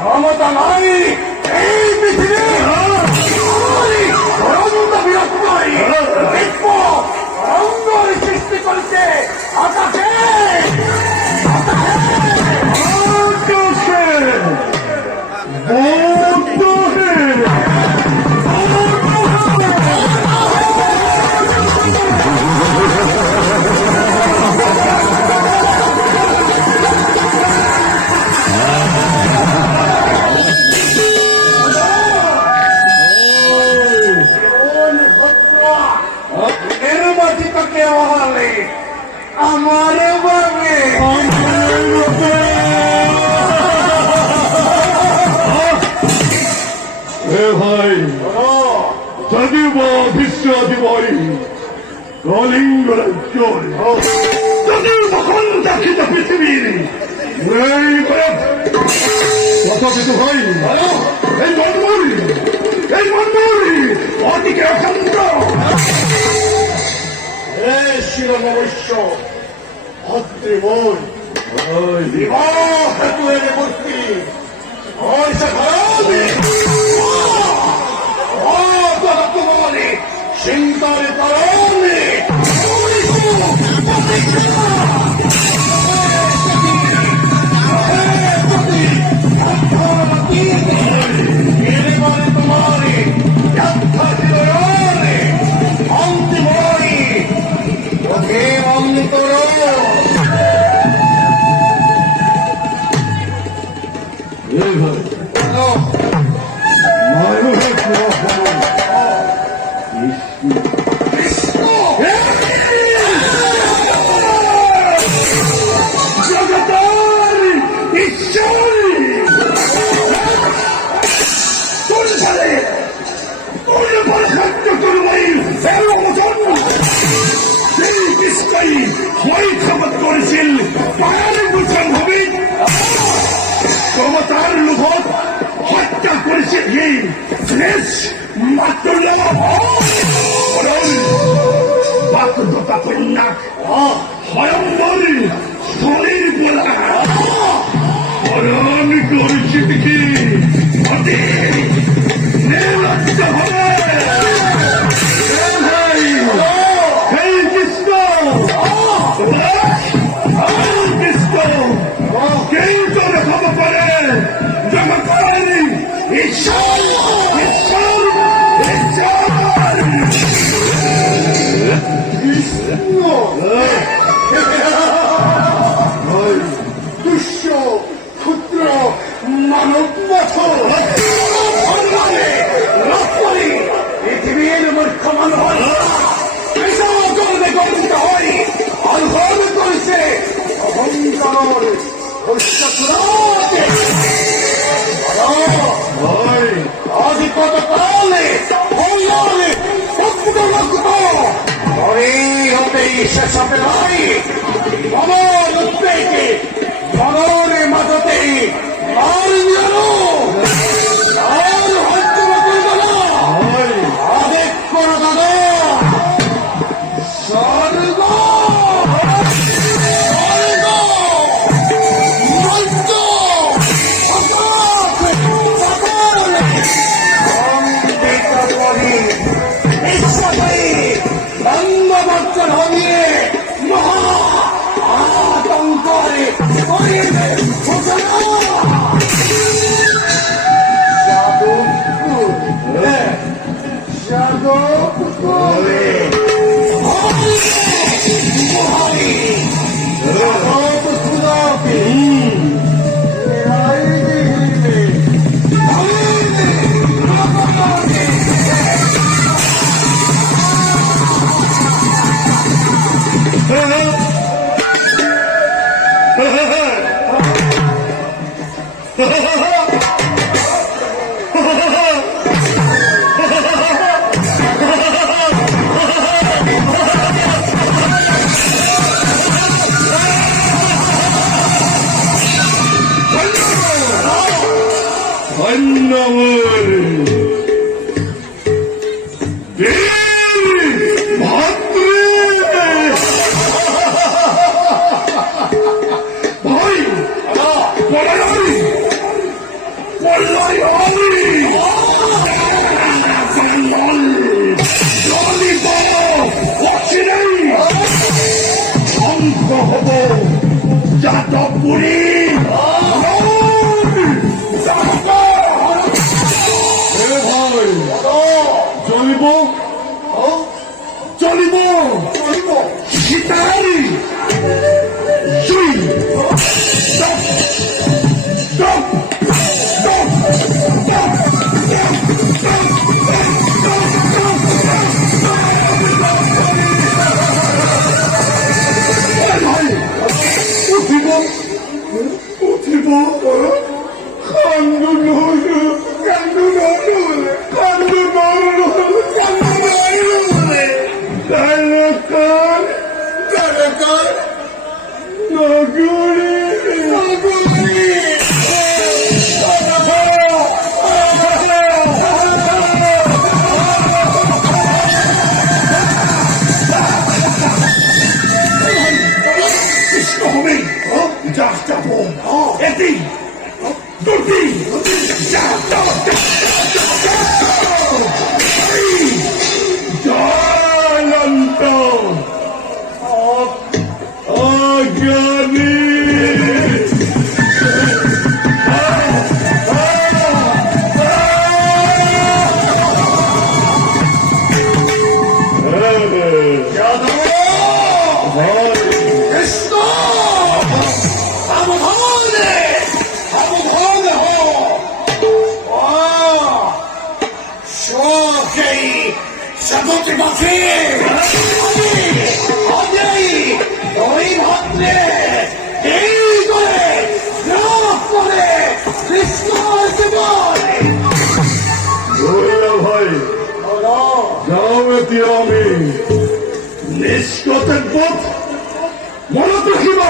ক্ষমতা নাই এই পৃথিবীর সৃষ্টি করেছে আকাশে আমারে বাগে ভাই যদি বিশ্বাদী ভাই কলিঙ্গ রাজ্য যদি তখন দেখিত পৃথিবীর কথা কিন্তু ভাই এই মন্দির অতিকে অত্যন্ত শিরমবশ্য ভদ্রময় বিবাহ মূর্তি চিন্তারে তরণে তোমারে অন্তিময় ওকে অন্তর করেছিল ক্ষমতার লোভত হত্যা করেছে বাধ্যতা কন্যা স্বয়ম্বর শরীর বলা আমি করেছি কি নির্লজ্জ হবে দুষ্ট ক্ষুদ্র মানব মাত্র সম্মানে লাভ করি পৃথিবীর মূর্খ মানুষ এসব করবে গর্বিত হই আহ্বান করেছে অহংকার আজ কত কালে হইয়ালে সত্যি লক্ষ্য ঘরে হতেই শেষ হবে নাই মনের উদ্বেগে মনের মাঝতেই আর জানো আর হয়তো করবে না আবেগ করা দাদা স্বর্গ হয়ে মহা আতঙ্কে হব যাদবপুরী চলিব চলিব চলিব সীতারি উঠিব কান্দু নৰু কান্দু নৰু কান্দু নৰু কান্দু নৰু কালকার নগরী যাবো এটি দুটি জয়ন্ত অজ্ঞানী সাগতে বাঁচে ওই ভাবলে এই করে করে কৃষ্ণ ভাই যাও এটি আমি নিষ্কটের পথ মনত রাখিব